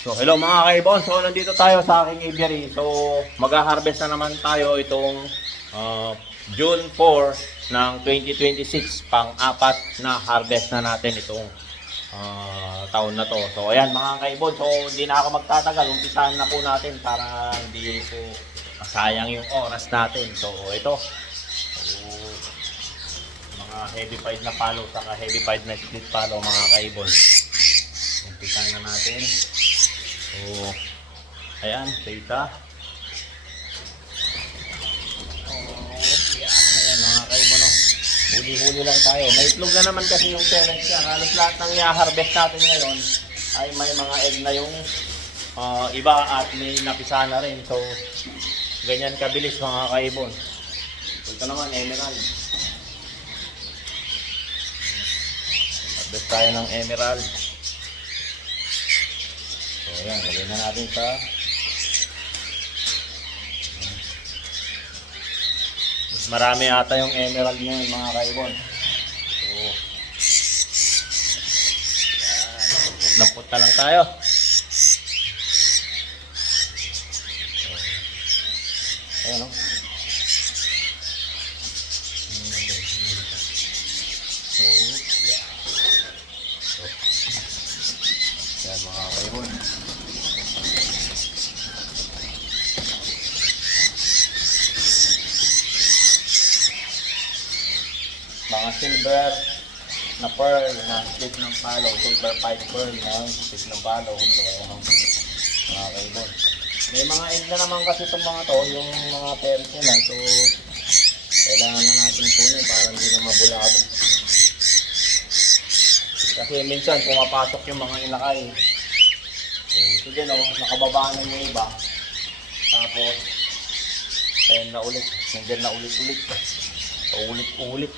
So hello mga kaibon, so nandito tayo sa aking aviary. So mag-harvest na naman tayo itong June 4 ng 2026. Pang-apat na harvest na natin itong taon na to. So ayan mga kaibon, so hindi na ako magtatagal. Umpisahan na po natin para hindi po masayang yung oras natin. So ito, so, mga heavy fied na palo saka heavy fied na split palo mga kaibon. Umpisahan na natin. So, ayan, kita. Ayan mga kaibon, no? Huli-huli lang tayo. May itlog na naman kasi yung parents yan. Halos lahat ng i-harvest natin ngayon ay may mga egg na yung iba at may napisa na rin. So, ganyan kabilis mga kaibon. So, ito naman, emerald. Harvest tayo ng emerald. So, ayan, lagyan na natin sa mas marami ata yung emerald ngayon mga kaibon. So, ayan, dampot na lang tayo. So, ayan, no? So, yeah. So, ayan mga kaibon. Mga silver na pearl na split ng palo, silver pied pearl na split ng palo. So ano, mga kaibon. May mga end na naman kasi itong mga to, yung mga parents nila. So kailangan na natin kunin para hindi na mabulabog. Kasi minsan pumapasok yung mga inakay. So ito din nakababa na yung iba. Tapos ayun na ulit, nandiyan na ulit-ulit. Ulit-ulit.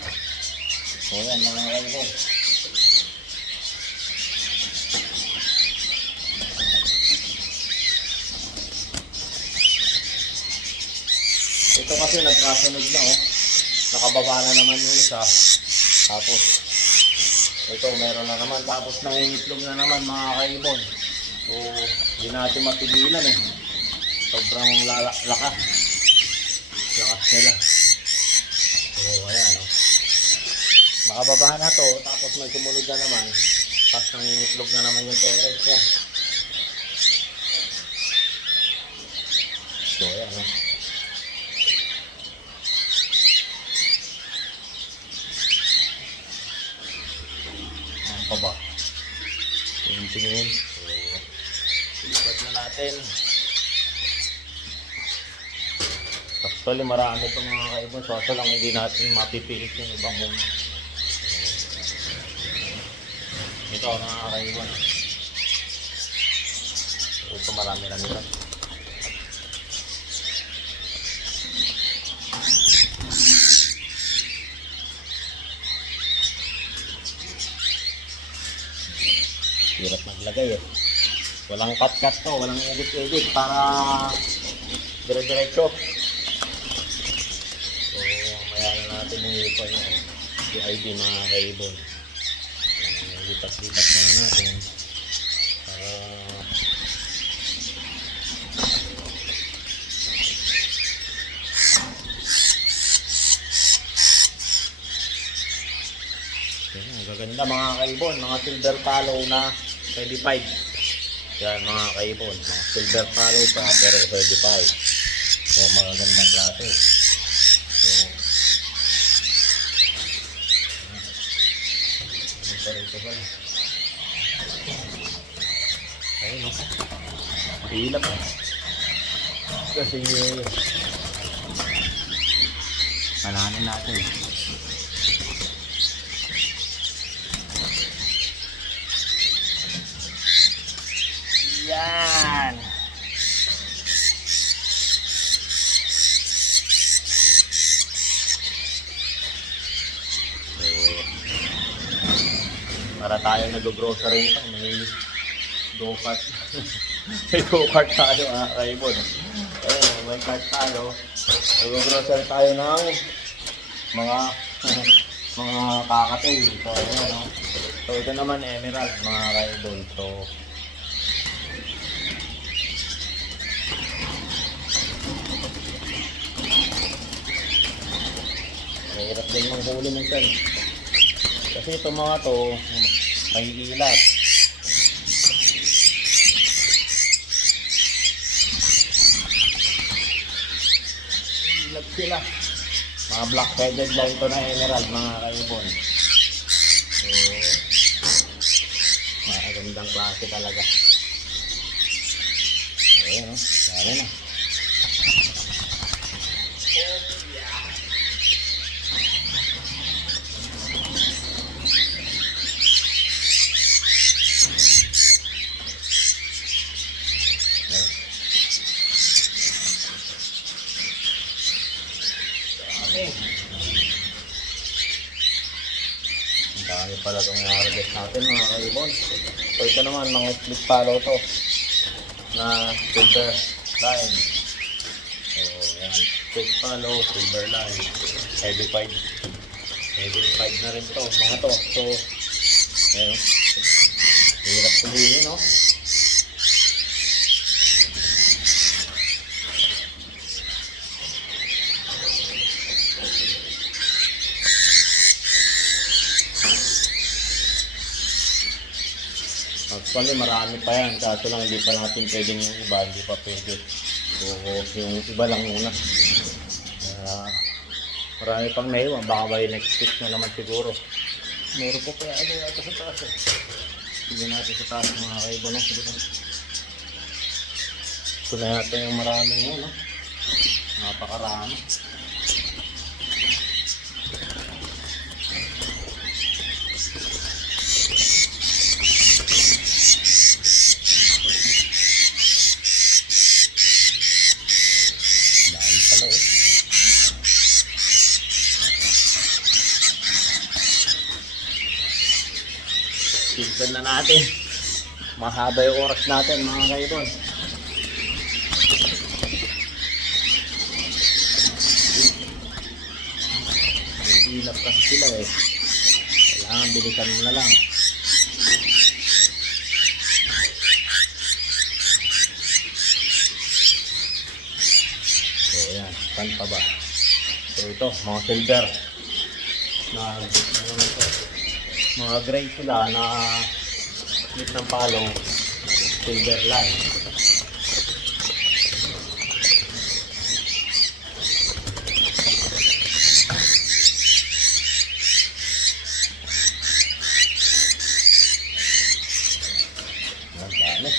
So yan mga kaibon. Ito kasi nagkasunod na nakababa na naman yung isa. Tapos ito meron na naman. Tapos nangingitlog na naman mga kaibon. So hindi natin mapigilan sobrang lakas nila. So ayan nakababa na to, tapos may sumunod na naman, tapos nangingitlog na naman yung parents niya. So ayan ano pa ba? Tingin. So ilipat na natin. Actually marami itong mga kaibon, so lang hindi natin mapipilit yung ibang muna. Ito mga kaibon. Ito marami lang ito. Hirap maglagay walang cut to, walang edit para dire-diretso. So maya na natin yung ipa yung ID mga kaibon. Lipat-lipat na natin para gaganda mga kaibon, mga silver palo na certified. Yan mga kaibon, mga silver palo pa pero certified. So mga gandang klase. So ito pala. Ayun hilap kasi pananin natin. Yan para tayo nag-grocery ito, may go-kart. May go-kart tayo mga kaibon. Ayun, may kart tayo. Nag-grocery tayo ng mga kakatoy. So ayun So ito naman emerald mga kaibon. So Hirap din manghuli minsan. Kasi itong mga to, may ilat. Ilat sila. Mga black-headed lang ito na emerald, mga kaibon. So, magandang klase talaga. Ayan, no? Dami na. Ang dami pala itong harvest natin, mga kaibon. So ito naman, mga split follow to na silver line. So yan, split follow, silver line, heavy fight na rin to, mga to. So ayun, hirap sabihin, no? Actually marami pa yan, kaso lang hindi pa natin pwedeng yung iba, hindi pa pwede. So yung iba lang muna. Marami pang naiwan, baka by next week na naman siguro. Meron po kaya ano yata sa taas eh. Sige natin sa taas mga kaibon. Ito na yata yung maraming yun, no? Napakarami. Tignan na natin. Mahaba yung oras natin, mga kaibon. Ilap kasi sila eh. Kailangan bilisan mo na lang. So ayan, saan pa ba? So ito, mga silver. Mga gray sila na split ng palong silver line. Ang dami.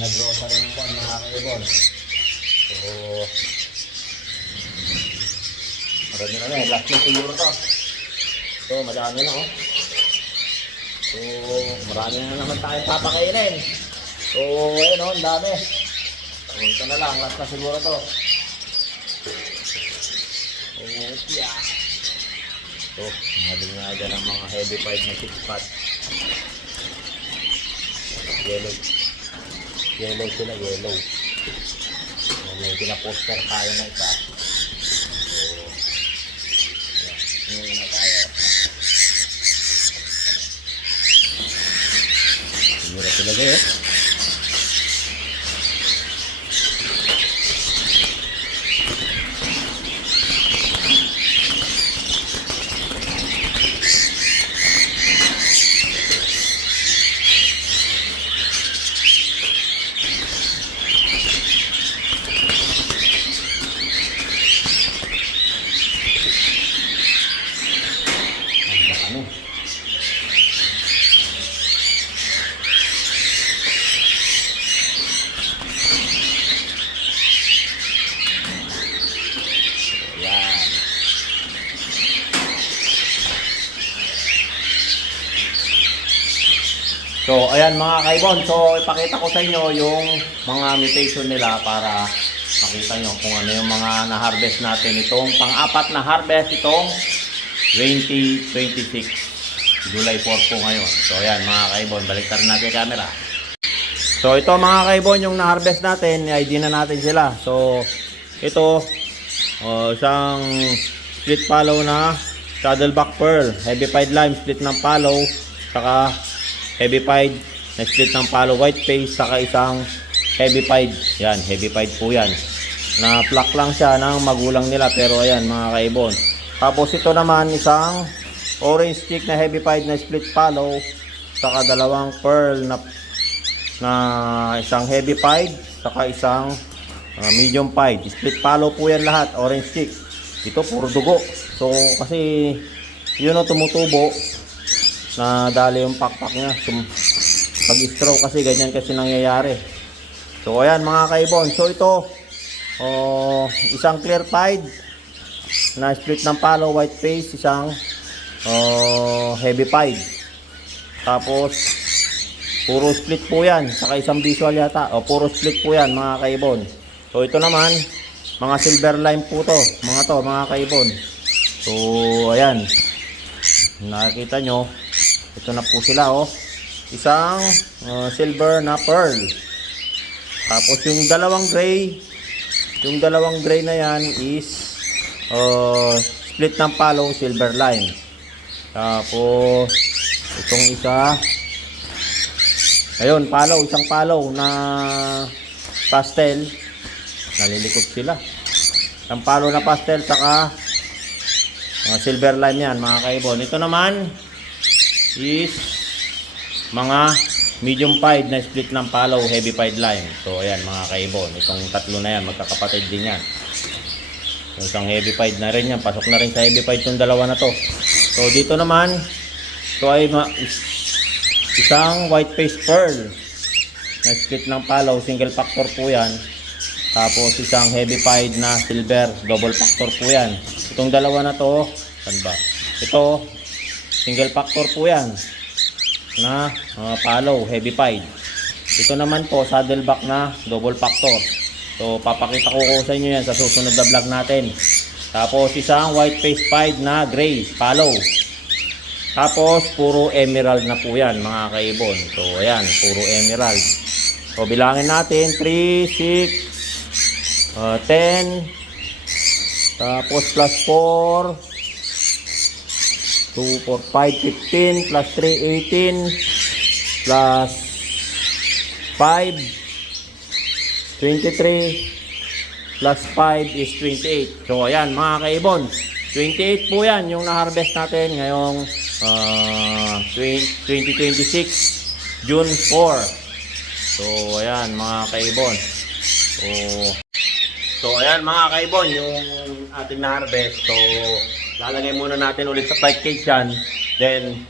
Nag-grocery ng kwan, mga kaibon. So marami na eh, last na siguro to. So madami na oh. So marami na naman tayong papakainin. So ayun oh, ang dami. So ito na lang, last na siguro to. So yeah. So maling nga dyan ang mga heavy fight na 6-pot. Yellow sila, yellow. So, may pinaposter tayo na isa. So, yan. Ngayon na tayo. Siguro talaga eh. So ayan mga kaibon, so ipakita ko sa inyo yung mga mutation nila para makita nyo kung ano yung mga na-harvest natin. Itong pang-apat na harvest, itong 2026 July 4 po ngayon. So ayan mga kaibon, baliktarin natin yung camera. So ito mga kaibon, yung na-harvest natin, ID na natin sila. So ito isang split follow na saddleback pearl, heavy pied lime, split ng palo, saka heavy pied na split ng palo white face, saka isang heavy pied. Yan, heavy pied po yan. Na pluck lang siya ng magulang nila, pero ayan mga kaibon. Tapos ito naman isang orange stick na heavy pied na split palo, saka dalawang pearl na isang heavy pied, saka isang medium pied. Split palo po yan lahat, orange stick. Ito puro dugo. So kasi yun o, tumutubo na dali yung pakpak niya. Pag straw kasi ganyan kasi nangyayari. So ayan mga kaibon. So ito isang clear pied na split ng palo white face, isang heavy pied. Tapos puro split po yan, saka isang visual yata. Puro split po yan mga kaibon. So ito naman mga silver lime po to, mga kaibon. So ayan, nakikita nyo, ito na po sila isang silver na pearl. Tapos yung dalawang gray na yan is split ng palo silver lime. Tapos itong isa, ayun, isang palo na pastel. Nalilikot sila. Isang palo na pastel, saka silver lime yan mga kaibon. Ito naman is mga medium pied na split ng palo heavy pied lime. So ayan mga kaibon, itong tatlo na yan magkakapatid din yan. So, isang heavy pied na rin yan, pasok na rin sa heavy pied itong dalawa na to. So dito naman, ito ay isang white face pearl na split ng palo, single factor po yan. Tapos isang heavy pied na silver, double factor po yan. Itong dalawa na to, saan ba? Ito, single factor po yan na palo, heavy pied. Ito naman po, saddleback na double factor. So papakita ko sa inyo yan sa susunod na vlog natin. Tapos isang white face pied na gray, palo. Tapos puro emerald na po yan mga kaibon. So ayan, puro emerald. So bilangin natin, 3, 6, 10, tapos plus 4, 2, 4, 5, 15, plus 3, 18, plus 5, 23, plus 5 is 28. So ayan mga kaibon, 28 po yan yung na-harvest natin ngayong 2026 June 4. So ayan mga kaibon. So ayan mga kaibon, yung ating na-harvest. So lalagay muna natin ulit sa flight cage yan. Then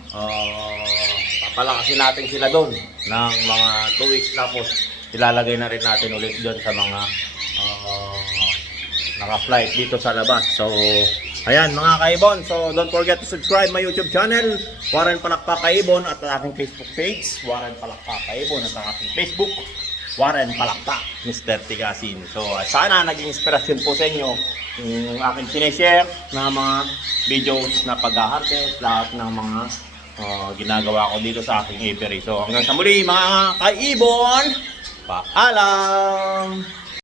papalakasin natin sila doon ng mga 2 weeks. Tapos ilalagay na rin natin ulit doon sa mga naka-flight dito sa labas. So ayan mga kaibon, so don't forget to subscribe my YouTube channel, Warren Palakpak Kaibon, at ang aking Facebook page, Warren Palakpak Kaibon, at ang aking Facebook, Warren Palakpak, Mr. Tigasin. So sana naging inspirasyon po sa inyo yung aking sineshare na mga videos na pag-harvest, lahat ng mga ginagawa ko dito sa aking apiary. So hanggang sa muli mga kaibon, paalam!